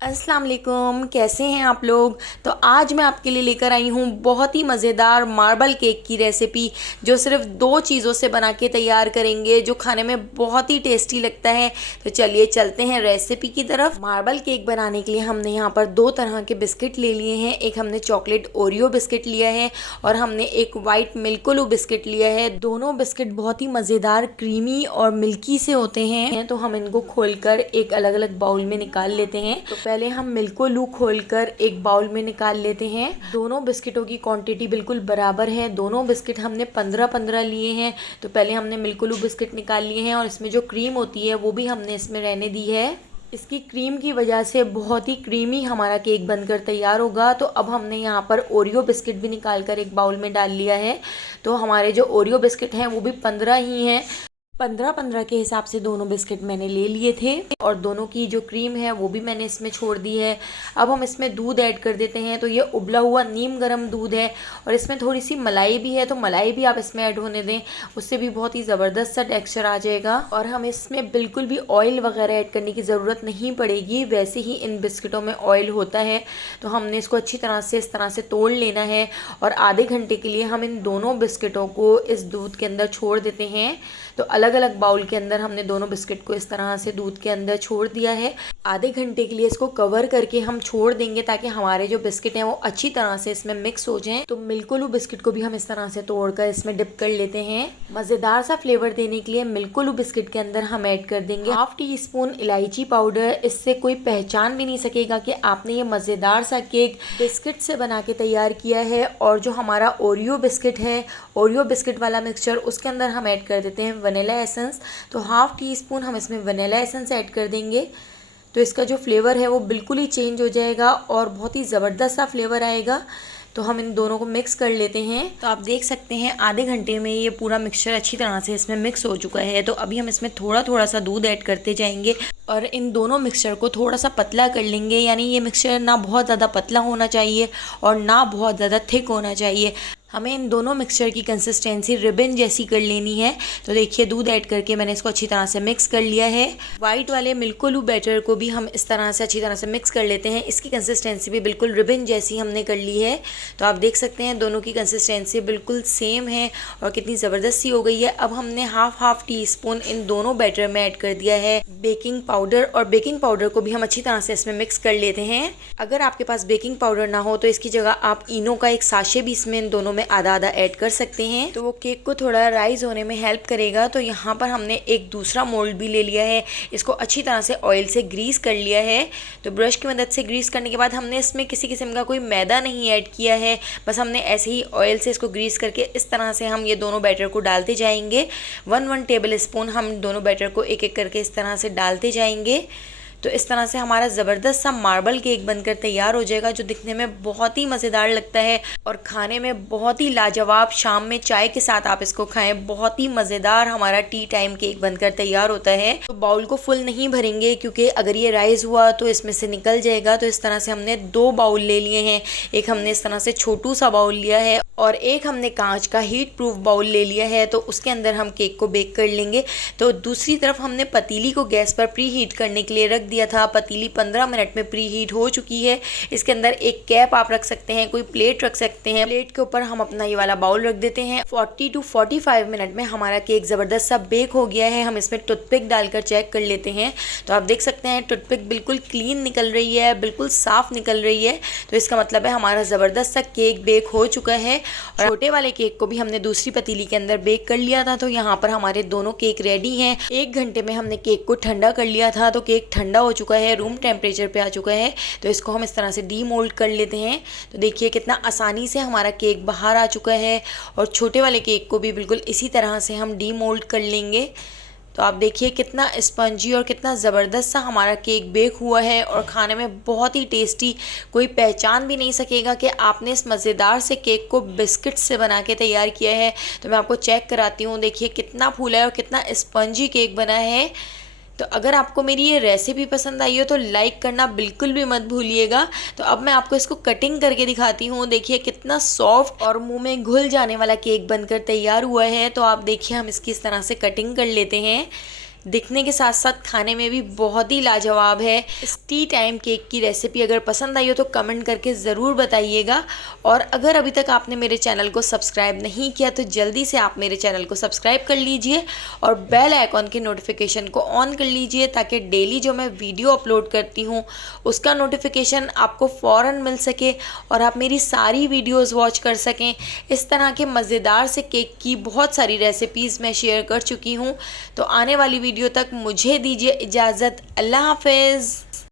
अस्सलाम वालेकुम, कैसे हैं आप लोग। तो आज मैं आपके लिए लेकर आई हूँ बहुत ही मज़ेदार मार्बल केक की रेसिपी, जो सिर्फ दो चीज़ों से बना के तैयार करेंगे, जो खाने में बहुत ही टेस्टी लगता है। तो चलिए चलते हैं रेसिपी की तरफ। मार्बल केक बनाने के लिए हमने यहाँ पर दो तरह के बिस्किट ले लिए हैं। एक हमने चॉकलेट ओरियो बिस्किट लिया है और हमने एक वाइट मिल्कोलू बिस्किट लिया है। दोनों बिस्किट बहुत ही मज़ेदार क्रीमी और मिल्की से होते हैं। तो हम इनको खोलकर एक अलग अलग बाउल में निकाल लेते हैं। तो पहले हम मिल्कोलू खोलकर एक बाउल में निकाल लेते हैं। दोनों बिस्किटों की क्वांटिटी बिल्कुल बराबर है। दोनों बिस्किट हमने 15-15 लिए हैं। तो पहले हमने मिल्कोलू बिस्किट निकाल लिए हैं और इसमें जो क्रीम होती है वो भी हमने इसमें रहने दी है। इसकी क्रीम की वजह से बहुत ही क्रीमी हमारा केक बनकर तैयार होगा। तो अब हमने यहाँ पर ओरियो बिस्किट भी निकाल कर एक बाउल में डाल लिया है। तो हमारे जो ओरियो बिस्किट हैं वो भी 15 ही हैं। 15-15 के हिसाब से दोनों बिस्किट मैंने ले लिए थे और दोनों की जो क्रीम है वो भी मैंने इसमें छोड़ दी है। अब हम इसमें दूध ऐड कर देते हैं। तो ये उबला हुआ नीम गर्म दूध है और इसमें थोड़ी सी मलाई भी है। तो मलाई भी आप इसमें ऐड होने दें, उससे भी बहुत ही ज़बरदस्त सा टेक्सचर आ जाएगा। और हम इसमें बिल्कुल भी ऑयल वगैरह ऐड करने की ज़रूरत नहीं पड़ेगी, वैसे ही इन बिस्किटों में ऑयल होता है। तो हमने इसको अच्छी तरह से इस तरह से तोड़ लेना है और आधे घंटे के लिए हम इन दोनों बिस्किटों को इस दूध के अंदर छोड़ देते हैं। तो अलग अलग बाउल के अंदर हमने दोनों बिस्किट को इस तरह से दूध के अंदर छोड़ दिया है। आधे घंटे के लिए इसको कवर करके हम छोड़ देंगे ताकि हमारे जो बिस्किट हैं वो अच्छी तरह से इसमें मिक्स हो जाएं। तो मिल्कोलू बिस्किट को भी हम इस तरह से तोड़कर इसमें डिप कर लेते हैं। मज़ेदार सा फ्लेवर देने के लिए मिल्कोलू बिस्किट के अंदर हम ऐड कर देंगे हाफ टी स्पून इलायची पाउडर। इससे कोई पहचान भी नहीं सकेगा कि आपने ये मज़ेदार सा केक बिस्किट से बना के तैयार किया है। और जो हमारा ओरियो बिस्किट है, ओरियो बिस्किट वाला मिक्सचर, उसके अंदर हम ऐड कर देते हैं वनीला एसेंस। तो हाफ टी स्पून हम इसमें वनीला एसेंस ऐड कर देंगे। तो इसका जो फ्लेवर है वो बिल्कुल ही चेंज हो जाएगा और बहुत ही ज़बरदस्त सा फ्लेवर आएगा। तो हम इन दोनों को मिक्स कर लेते हैं। तो आप देख सकते हैं आधे घंटे में ये पूरा मिक्सचर अच्छी तरह से इसमें मिक्स हो चुका है। तो अभी हम इसमें थोड़ा थोड़ा सा दूध ऐड करते जाएंगे और इन दोनों मिक्सचर को थोड़ा सा पतला कर लेंगे। यानी ये मिक्सचर ना बहुत ज़्यादा पतला होना चाहिए और ना बहुत ज़्यादा थिक होना चाहिए। हमें इन दोनों मिक्सचर की कंसिस्टेंसी रिबन जैसी कर लेनी है। तो देखिए दूध ऐड करके मैंने इसको अच्छी तरह से मिक्स कर लिया है। वाइट वाले मिल्कोलू बैटर को भी हम इस तरह से अच्छी तरह से मिक्स कर लेते हैं। इसकी कंसिस्टेंसी भी बिल्कुल रिबन जैसी हमने कर ली है। तो आप देख सकते हैं दोनों की कंसिस्टेंसी बिल्कुल सेम है और कितनी ज़बरदस्ती हो गई है। अब हमने हाफ टी स्पून इन दोनों बैटर में ऐड कर दिया है बेकिंग पाउडर और बेकिंग पाउडर को भी हम अच्छी तरह से इसमें मिक्स कर लेते हैं। अगर आपके पास बेकिंग पाउडर ना हो तो इसकी जगह आप इनो का एक साशे भी इसमें इन दोनों आधा आधा ऐड कर सकते हैं। तो वो केक को थोड़ा राइज होने में हेल्प करेगा। तो यहाँ पर हमने एक दूसरा मोल्ड भी ले लिया है। इसको अच्छी तरह से ऑयल से ग्रीस कर लिया है। तो ब्रश की मदद से ग्रीस करने के बाद हमने इसमें किसी किस्म का कोई मैदा नहीं ऐड किया है, बस हमने ऐसे ही ऑयल से इसको ग्रीस करके इस तरह से हम ये दोनों बैटर को डालते जाएंगे। 1 टेबल स्पून हम दोनों बैटर को एक एक करके इस तरह से डालते जाएंगे। तो इस तरह से हमारा ज़बरदस्त सा मार्बल केक बनकर तैयार हो जाएगा, जो दिखने में बहुत ही मज़ेदार लगता है और खाने में बहुत ही लाजवाब। शाम में चाय के साथ आप इसको खाएं, बहुत ही मज़ेदार हमारा टी टाइम केक बनकर तैयार होता है। तो बाउल को फुल नहीं भरेंगे क्योंकि अगर ये राइज हुआ तो इसमें से निकल जाएगा। तो इस तरह से हमने 2 बाउल ले लिए हैं। एक हमने इस तरह से छोटू सा बाउल लिया है और एक हमने कांच का हीट प्रूफ बाउल ले लिया है। तो उसके अंदर हम केक को बेक कर लेंगे। तो दूसरी तरफ हमने पतीली को गैस पर प्री हीट करने के लिए रख दिया था। पतीली 15 मिनट में प्री हीट हो चुकी है। इसके अंदर एक कैप आप रख सकते हैं, कोई प्लेट रख सकते हैं। प्लेट के ऊपर हम अपना ये वाला बाउल रख देते हैं। 40 to 45 मिनट में हमारा केक ज़बरदस्त सा बेक हो गया है। हम इसमें टूथपिक डालकर चेक कर लेते हैं। तो आप देख सकते हैं टूथपिक बिल्कुल क्लीन निकल रही है, बिल्कुल साफ़ निकल रही है। तो इसका मतलब है हमारा ज़बरदस्त सा केक बेक हो चुका है। और छोटे वाले केक को भी हमने दूसरी पतीली के अंदर बेक कर लिया था। तो यहाँ पर हमारे दोनों केक रेडी हैं। 1 घंटे में हमने केक को ठंडा कर लिया था। तो केक ठंडा हो चुका है, रूम टेम्परेचर पे आ चुका है। तो इसको हम इस तरह से डीमोल्ड कर लेते हैं। तो देखिए कितना आसानी से हमारा केक बाहर आ चुका है और छोटे वाले केक को भी बिल्कुल इसी तरह से हम डीमोल्ड कर लेंगे। तो आप देखिए कितना स्पंजी और कितना ज़बरदस्त सा हमारा केक बेक हुआ है और खाने में बहुत ही टेस्टी। कोई पहचान भी नहीं सकेगा कि आपने इस मज़ेदार से केक को बिस्किट से बना के तैयार किया है। तो मैं आपको चेक कराती हूँ, देखिए कितना फूला है और कितना स्पंजी केक बना है। तो अगर आपको मेरी ये रेसिपी पसंद आई हो तो लाइक करना बिल्कुल भी मत भूलिएगा। तो अब मैं आपको इसको कटिंग करके दिखाती हूँ। देखिए कितना सॉफ्ट और मुंह में घुल जाने वाला केक बनकर तैयार हुआ है। तो आप देखिए हम इसकी इस तरह से कटिंग कर लेते हैं। दिखने के साथ साथ खाने में भी बहुत ही लाजवाब है। इस टी टाइम केक की रेसिपी अगर पसंद आई हो तो कमेंट करके ज़रूर बताइएगा। और अगर अभी तक आपने मेरे चैनल को सब्सक्राइब नहीं किया तो जल्दी से आप मेरे चैनल को सब्सक्राइब कर लीजिए और बेल आइकॉन के नोटिफिकेशन को ऑन कर लीजिए, ताकि डेली जो मैं वीडियो अपलोड करती हूँ उसका नोटिफिकेशन आपको फ़ौरन मिल सके और आप मेरी सारी वीडियोज़ वॉच कर सकें। इस तरह के मज़ेदार से केक की बहुत सारी रेसिपीज़ मैं शेयर कर चुकी हूँ। तो आने वाली वीडियो तक मुझे दीजिए इजाज़त। अल्लाह हाफ़िज़।